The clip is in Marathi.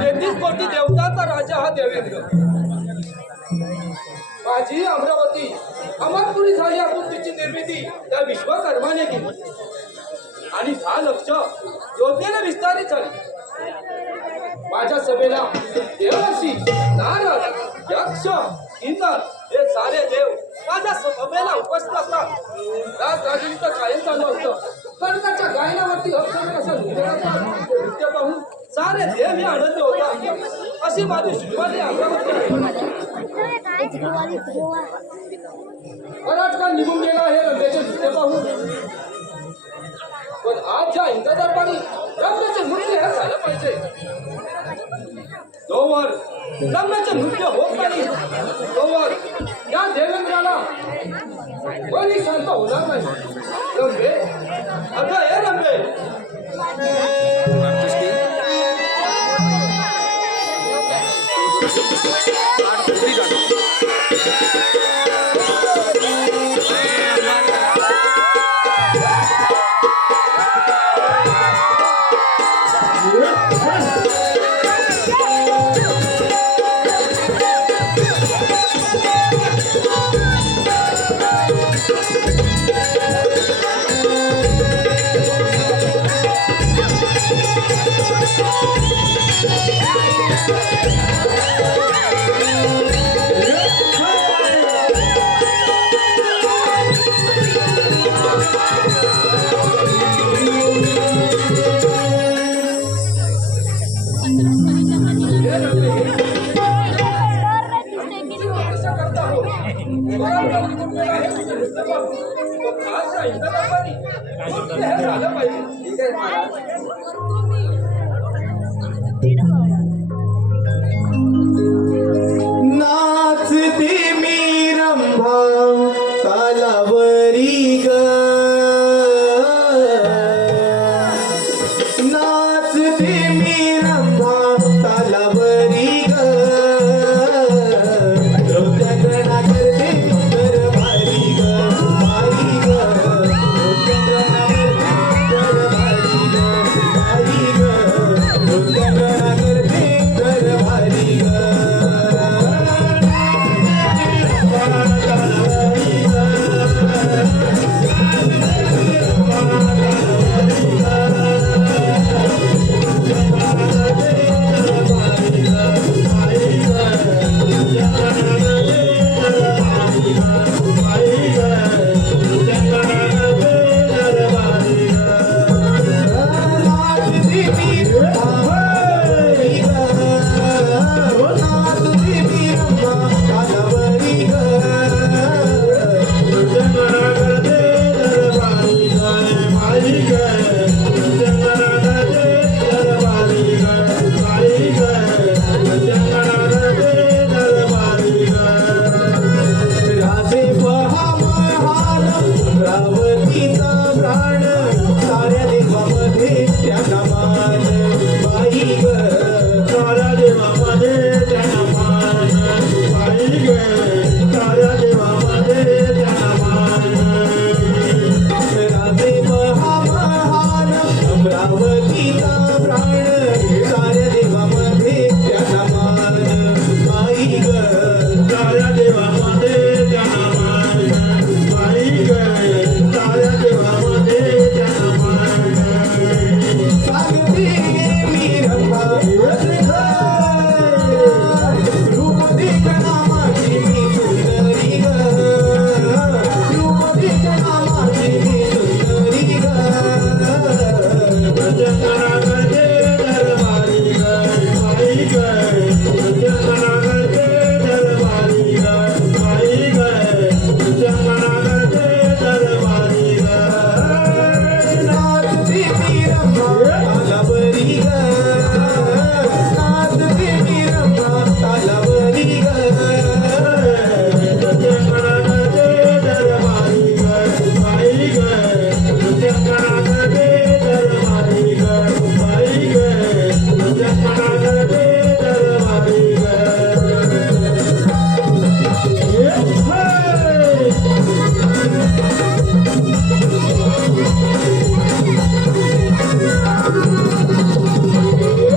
तेहतीस कोटी देवतांचा राजा हा देवेंद्र. माझी अमरावती अमरपुरी झाली आपण तिची निर्मिती त्या विश्वकर्माने केली. आणि हा लक्ष योजनेने विस्तारित झाली. माझ्या सभेला देवर्षी नारद यक्ष इंद्र हे सारे देव माझ्या सभेला उपस्थित असतात. राज राजनीचं कायम चालू असतं. कर्णाच्या गायनावरती अक्षर कसं नृत्य पाहून सारे देव हे आनंद होतात. अशी माझी शिवाजी अमरावती आहे. बराच काळ निघून गेला. जोवर रंगाचे नृत्य होत नाही. जोवर या देवेंद्राला कोणी शांत होणार नाही. रंगे अगं हे रंगे नाचते मी रंभा तालावरी